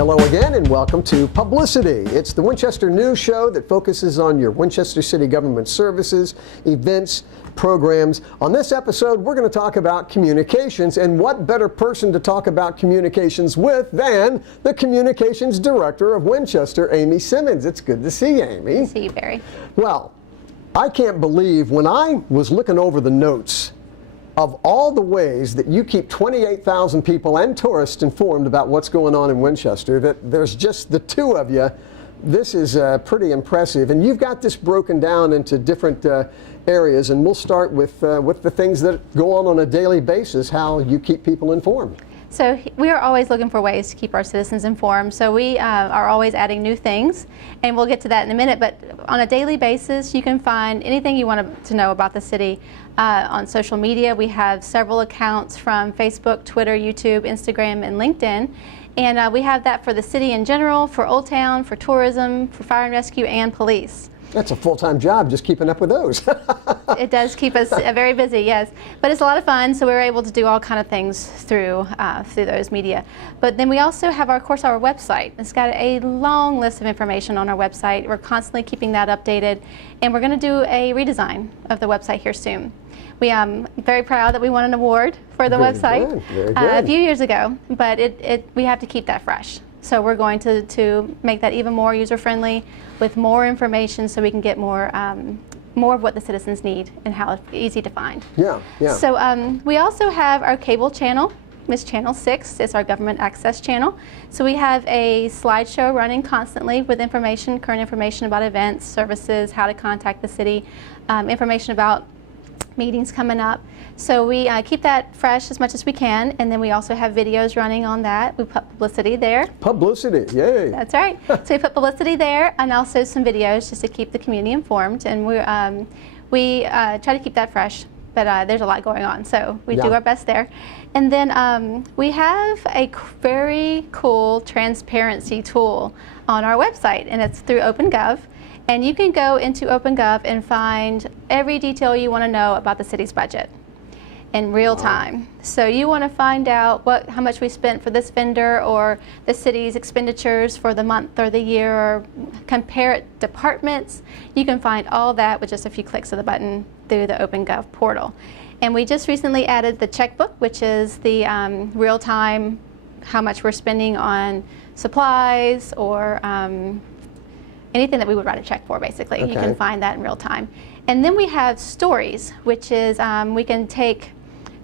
Hello again and welcome to publiCITY. It's the Winchester News Show that focuses on your Winchester City government services, events, programs. On this episode, we're going to talk about communications, and what better person to talk about communications with than the Communications Director of Winchester, Amy Simmons. It's good to see you, Amy. Good to see you, Barry. Well, I can't believe when I was looking over the notes of all the ways that you keep 28,000 people and tourists informed about what's going on in Winchester, that there's just the two of you. This is pretty impressive, and you've got this broken down into different areas, and we'll start with the things that go on a daily basis, how you keep people informed. So we are always looking for ways to keep our citizens informed. So we are always adding new things, and we'll get to that in a minute. But on a daily basis, you can find anything you want to know about the city on social media. We have several accounts from Facebook, Twitter, YouTube, Instagram, and LinkedIn. And we have that for the city in general, for Old Town, for tourism, for fire and rescue, and police. That's a full-time job, just keeping up with those. It does keep us very busy, yes. But it's a lot of fun, so we're able to do all kind of things through those media. But then we also have, of course, our website. It's got a long list of information on our website. We're constantly keeping that updated, and we're going to do a redesign of the website here soon. We are very proud that we won an award for the website a few years ago, but we have to keep that fresh. So we're going to make that even more user-friendly with more information so we can get more of what the citizens need and how it's easy to find. Yeah. So we also have our cable channel, Miss Channel 6. It's our government access channel. So we have a slideshow running constantly with information, current information about events, services, how to contact the city, information about meetings coming up. So we keep that fresh as much as we can, and then we also have videos running on that. We put publicity there. Publicity, yay! That's right. So we put publicity there, and also some videos just to keep the community informed. And we try to keep that fresh, but there's a lot going on, so we do our best there. And then we have a very cool transparency tool on our website, and it's through OpenGov. And you can go into OpenGov and find every detail you want to know about the city's budget in real time. So you want to find out how much we spent for this vendor, or the city's expenditures for the month or the year, or compare departments. You can find all that with just a few clicks of the button through the OpenGov portal. And we just recently added the checkbook, which is the real-time how much we're spending on supplies or anything that we would write a check for, basically. Okay. You can find that in real time. And then we have stories, which is we can take,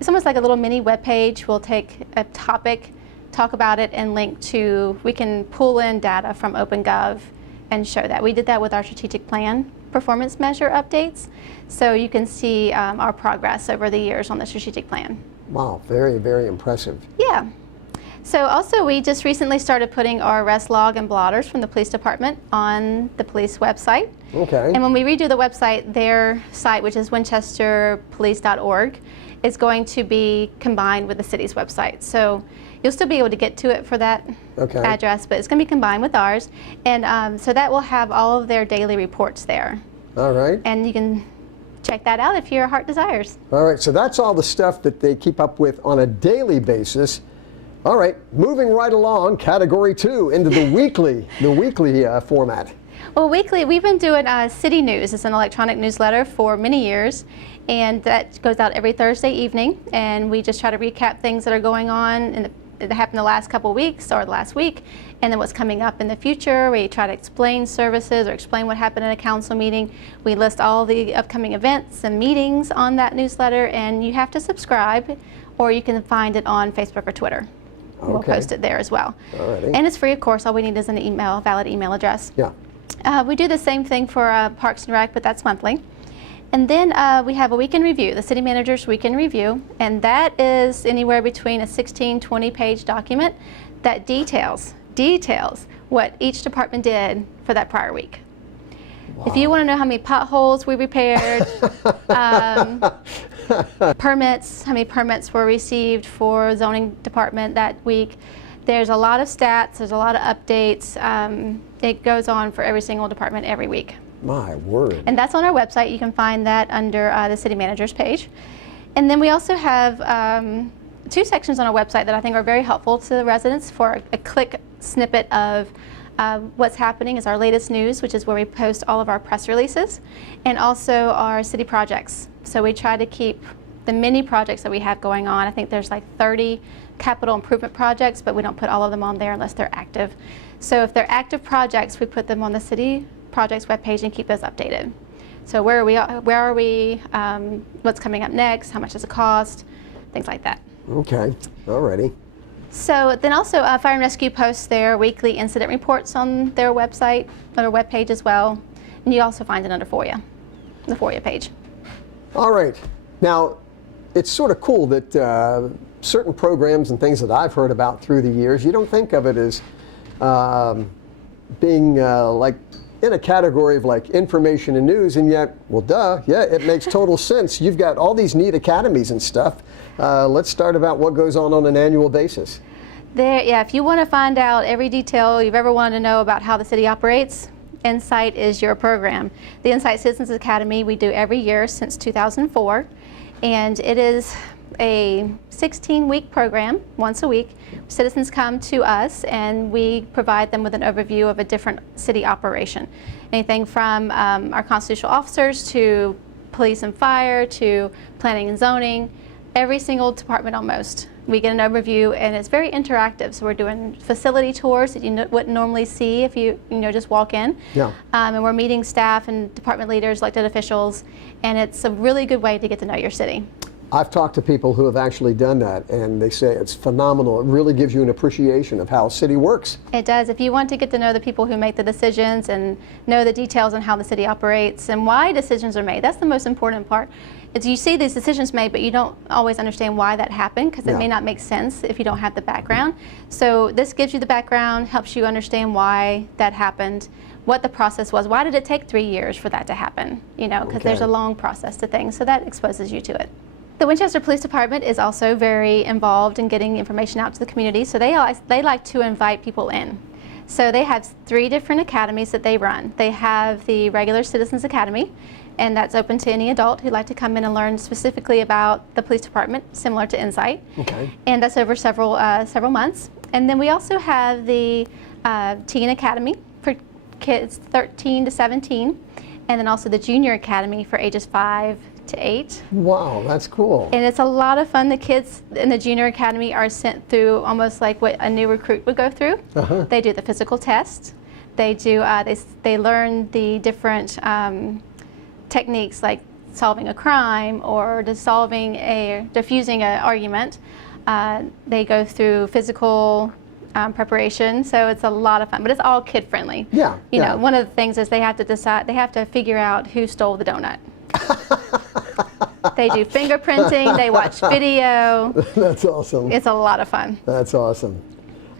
it's almost like a little mini web page. We'll take a topic, talk about it, and link to, we can pull in data from OpenGov and show that. We did that with our strategic plan performance measure updates. So you can see our progress over the years on the strategic plan. Wow, very, very impressive. Yeah. So also we just recently started putting our arrest log and blotters from the police department on the police website. Okay. And when we redo the website, their site, which is winchesterpolice.org, is going to be combined with the city's website. So you'll still be able to get to it for that address, but it's going to be combined with ours. And so that will have all of their daily reports there. All right. And you can check that out if your heart desires. All right, so that's all the stuff that they keep up with on a daily basis. All right, moving right along, category 2, into the weekly format. Well, weekly, we've been doing City News. It's an electronic newsletter for many years, and that goes out every Thursday evening, and we just try to recap things that are going on that happened the last couple of weeks or the last week, and then what's coming up in the future. We try to explain services or explain what happened in a council meeting. We list all the upcoming events and meetings on that newsletter, and you have to subscribe, or you can find it on Facebook or Twitter. Okay. We'll post it there as well. Alrighty. And it's free, of course. All we need is an email, valid email address. Yeah. We do the same thing for Parks and Rec, but that's monthly. And then we have a weekend review, the city manager's weekend review, and that is anywhere between a 16, 20-page document that details what each department did for that prior week. Wow. If you want to know how many potholes we repaired, permits, how many permits were received for zoning department that week, there's a lot of stats, there's a lot of updates. It goes on for every single department every week. My word. And that's on our website. You can find that under the city manager's page. And then we also have two sections on our website that I think are very helpful to the residents for a quick snippet of what's happening is our latest news, which is where we post all of our press releases, and also our city projects. So we try to keep the many projects that we have going on. I think there's like 30 capital improvement projects, but we don't put all of them on there unless they're active. So if they're active projects, we put them on the city projects webpage and keep those updated. So where are we, what's coming up next, how much does it cost, things like that. Okay, alrighty. So then also Fire and Rescue posts their weekly incident reports on their website, on their webpage as well. And you also find it under FOIA, the FOIA page. All right. Now, it's sort of cool that certain programs and things that I've heard about through the years, you don't think of it as being like in a category of like information and news, and yet, well, duh, yeah, it makes total sense. You've got all these neat academies and stuff. Let's start about what goes on an annual basis. Yeah, if you want to find out every detail you've ever wanted to know about how the city operates, Insight is your program. The Insight Citizens Academy we do every year since 2004, and it is a 16-week program, once a week. Citizens come to us and we provide them with an overview of a different city operation. Anything from our constitutional officers to police and fire to planning and zoning, every single department almost. We get an overview and it's very interactive. So we're doing facility tours that you wouldn't normally see if you just walk in. Yeah. And we're meeting staff and department leaders, elected officials, and it's a really good way to get to know your city. I've talked to people who have actually done that, and they say it's phenomenal. It really gives you an appreciation of how a city works. It does. If you want to get to know the people who make the decisions and know the details on how the city operates and why decisions are made, that's the most important part. Is you see these decisions made, but you don't always understand why that happened because it may not make sense if you don't have the background. So this gives you the background, helps you understand why that happened, what the process was. Why did it take 3 years for that to happen? Because there's a long process to things, so that exposes you to it. The Winchester Police Department is also very involved in getting information out to the community, so they like to invite people in. So they have 3 different academies that they run. They have the regular Citizens Academy, and that's open to any adult who'd like to come in and learn specifically about the police department, similar to Insight. Okay. And that's over several months. And then we also have the Teen Academy for kids 13 to 17, and then also the Junior Academy for ages 5 to 8. Wow, that's cool. And it's a lot of fun. The kids in the Junior Academy are sent through almost like what a new recruit would go through. They do the physical test. They do. They learn the different techniques like solving a crime or diffusing an argument. They go through physical preparation, so it's a lot of fun, but it's all kid friendly. Yeah. You know, one of the things is they have to figure out who stole the donut. They do fingerprinting, they watch video. That's awesome. It's a lot of fun. That's awesome.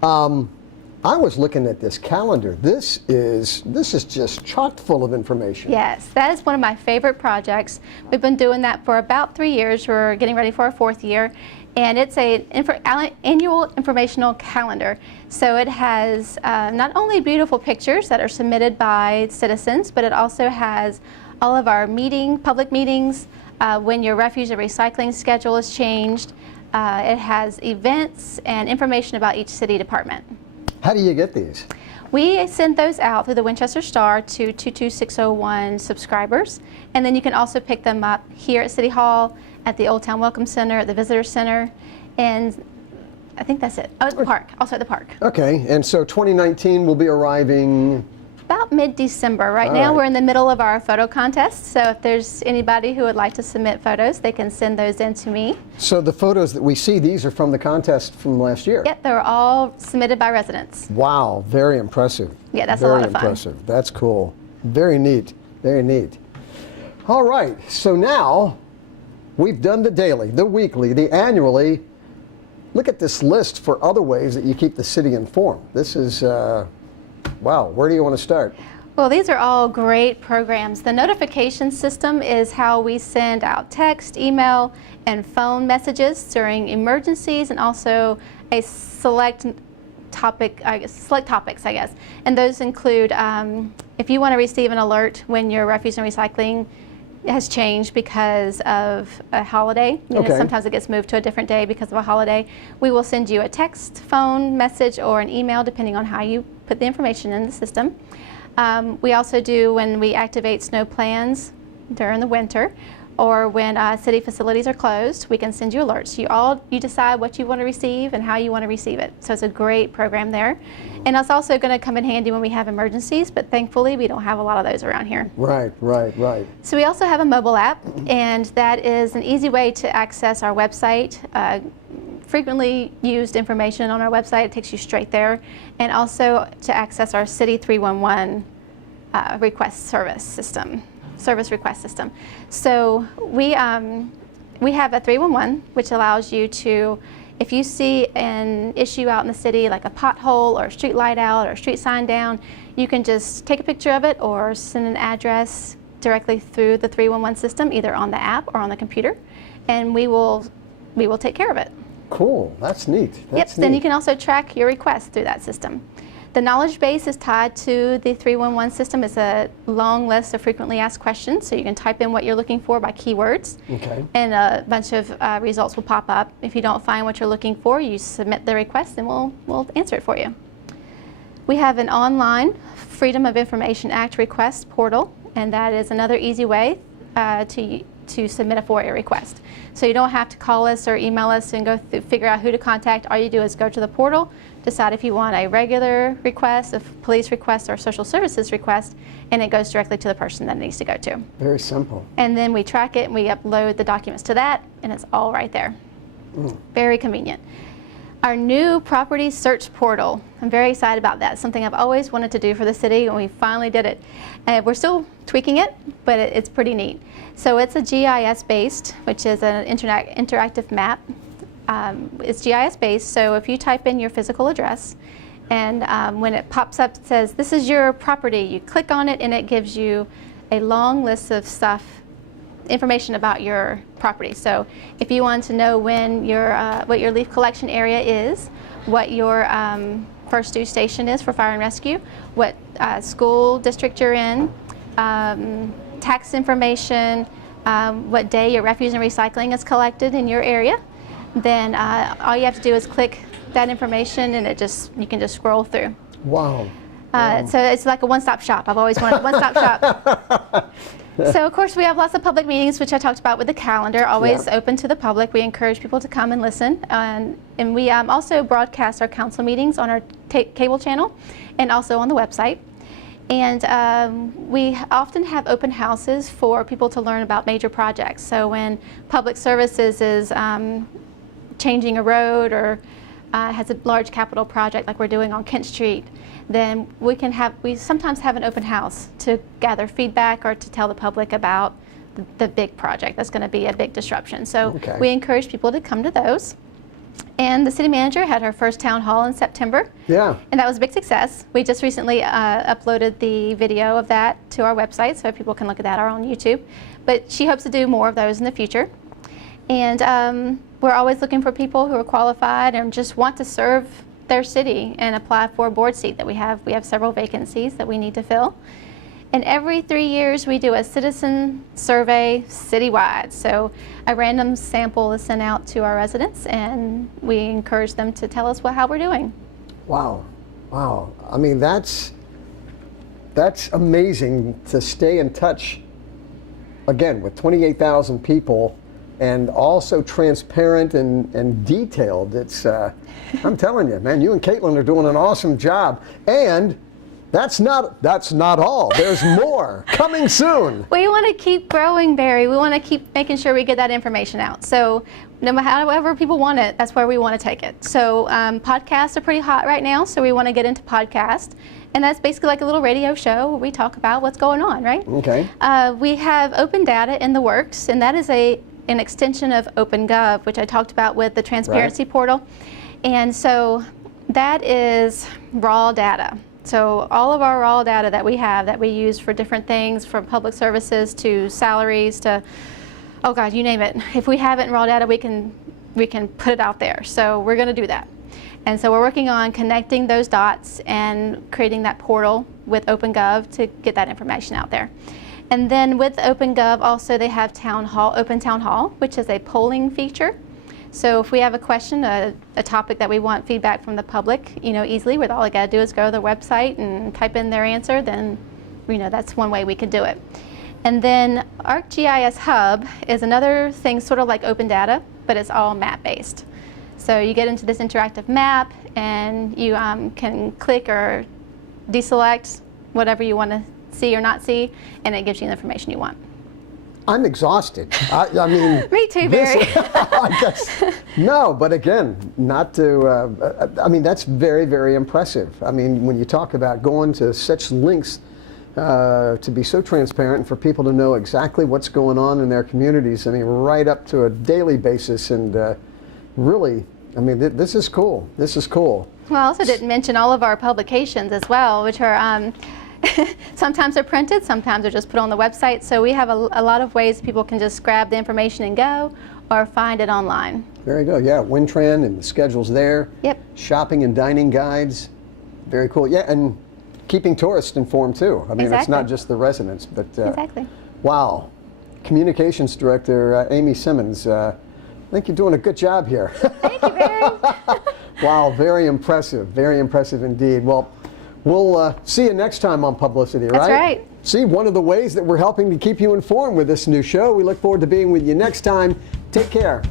I was looking at this calendar. This is just chock full of information. Yes, that is one of my favorite projects. We've been doing that for about 3 years. We're getting ready for our 4th year. And it's an annual informational calendar. So it has not only beautiful pictures that are submitted by citizens, but it also has all of our public meetings, when your refuse and recycling schedule is changed. It has events and information about each city department. How do you get these? We send those out through the Winchester Star to 22601 subscribers, and then you can also pick them up here at City Hall, at the Old Town Welcome Center, at the Visitor Center, and I think that's it. Oh, at the park, also at the park. Okay, and so 2019 will be arriving about mid-December. Right now we're in the middle of our photo contest, so if there's anybody who would like to submit photos, they can send those in to me. So the photos that we see, these are from the contest from last year? Yep, they're all submitted by residents. Wow, very impressive. Yeah, that's a lot of fun. Very impressive. That's cool. Very neat. Very neat. All right, so now we've done the daily, the weekly, the annually. Look at this list for other ways that you keep the city informed. This is, wow, where do you want to start? Well, these are all great programs. The notification system is how we send out text, email, and phone messages during emergencies, and also a select topics, I guess. And those include if you want to receive an alert when your refuse and recycling has changed because of a holiday. You know, Okay. sometimes it gets moved to a different day because of a holiday. We will send you a text, phone message, or an email depending on how you put the information in the system. We also do, when we activate snow plans during the winter, or when city facilities are closed, we can send you alerts. You decide what you want to receive and how you want to receive it. So it's a great program there. And it's also going to come in handy when we have emergencies, but thankfully we don't have a lot of those around here. Right, right, right. So we also have a mobile app, and that is an easy way to access our website. Frequently used information on our website, it takes you straight there, and also to access our City 311 service request system. So we have a 311, which allows you to, if you see an issue out in the city, like a pothole or a street light out or a street sign down, you can just take a picture of it or send an address directly through the 311 system, either on the app or on the computer, and we will take care of it. Cool, that's neat. That's Yep, then you can also track your requests through that system. The knowledge base is tied to the 311 system. It's a long list of frequently asked questions, so you can type in what you're looking for by keywords. Okay. And a bunch of results will pop up. If you don't find what you're looking for, you submit the request and we'll answer it for you. We have an online Freedom of Information Act request portal, and that is another easy way to submit a FOIA request. So you don't have to call us or email us and go figure out who to contact. All you do is go to the portal, decide if you want a regular request, a police request, or social services request, and it goes directly to the person that it needs to go to. Very simple. And then we track it and we upload the documents to that, and it's all right there. Very convenient. Our new property search portal, I'm very excited about that. It's something I've always wanted to do for the city, and we finally did it. We're still tweaking it, but it's pretty neat. So it's a GIS-based, which is an interactive map. It's GIS-based, so if you type in your physical address, and when it pops up, it says, this is your property. You click on it, and it gives you a long list of information about your property. So if you want to know when what your leaf collection area is, what your first due station is for fire and rescue, what school district you're in, tax information, what day your refuse and recycling is collected in your area, then all you have to do is click that information, and you can just scroll through. Wow. So it's like a one-stop shop. I've always wanted a one-stop shop. So of course we have lots of public meetings, which I talked about with the calendar, always open to the public. We encourage people to come and listen. And we also broadcast our council meetings on our cable channel and also on the website. And we often have open houses for people to learn about major projects. So when public services is changing a road or has a large capital project like we're doing on Kent Street, then we sometimes have an open house to gather feedback or to tell the public about the big project that's going to be a big disruption. So we encourage people to come to those. And the city manager had her first town hall in September. Yeah. And that was a big success. We just recently uploaded the video of that to our website, so people can look at that or on YouTube. But she hopes to do more of those in the future. And we're always looking for people who are qualified and just want to serve their city and apply for a board seat that we have. We have several vacancies that we need to fill. And every 3 years we do a citizen survey citywide. So a random sample is sent out to our residents, and we encourage them to tell us how we're doing. Wow, wow. I mean, that's amazing to stay in touch, again, with 28,000 people, and also transparent and detailed. It's, I'm telling you, man, you and Caitlin are doing an awesome job. And that's not all. There's more coming soon. We want to keep growing, Barry. We want to keep making sure we get that information out. So no matter however people want it, that's where we want to take it. So podcasts are pretty hot right now, so we want to get into podcasts. And that's basically like a little radio show where we talk about what's going on, right? Okay. We have open data in the works, and that is an extension of OpenGov, which I talked about with the transparency portal. And so that is raw data. So all of our raw data that we have that we use for different things, from public services to salaries to, oh God, you name it. If we have it in raw data, we can put it out there. So we're going to do that. And so we're working on connecting those dots and creating that portal with OpenGov to get that information out there. And then with OpenGov, also they have Town Hall, Open Town Hall, which is a polling feature. So if we have a question, a topic that we want feedback from the public, easily, where all I got to do is go to their website and type in their answer, then, that's one way we could do it. And then ArcGIS Hub is another thing, sort of like Open Data, but it's all map-based. So you get into this interactive map, and you can click or deselect whatever you want to see or not see, and it gives you the information you want. I'm exhausted. I mean, me too, Barry. I guess, no, but again, not to. I mean, that's very, very impressive. I mean, when you talk about going to such lengths to be so transparent and for people to know exactly what's going on in their communities. I mean, right up to a daily basis, and really, I mean, this is cool. This is cool. Well, I also didn't mention all of our publications as well, which are. Sometimes they're printed, sometimes they're just put on the website. So we have a lot of ways people can just grab the information and go, or find it online. Very good. Yeah, WinTrend and the schedule's there. Yep. Shopping and dining guides. Very cool. Yeah, and keeping tourists informed too. I mean, exactly. It's not just the residents, but exactly. Wow. Communications Director Amy Simmons, I think you're doing a good job here. Thank you, Barry. Wow, very impressive indeed. Well, we'll see you next time on publiCITY, right? That's right. See, one of the ways that we're helping to keep you informed with this new show. We look forward to being with you next time. Take care.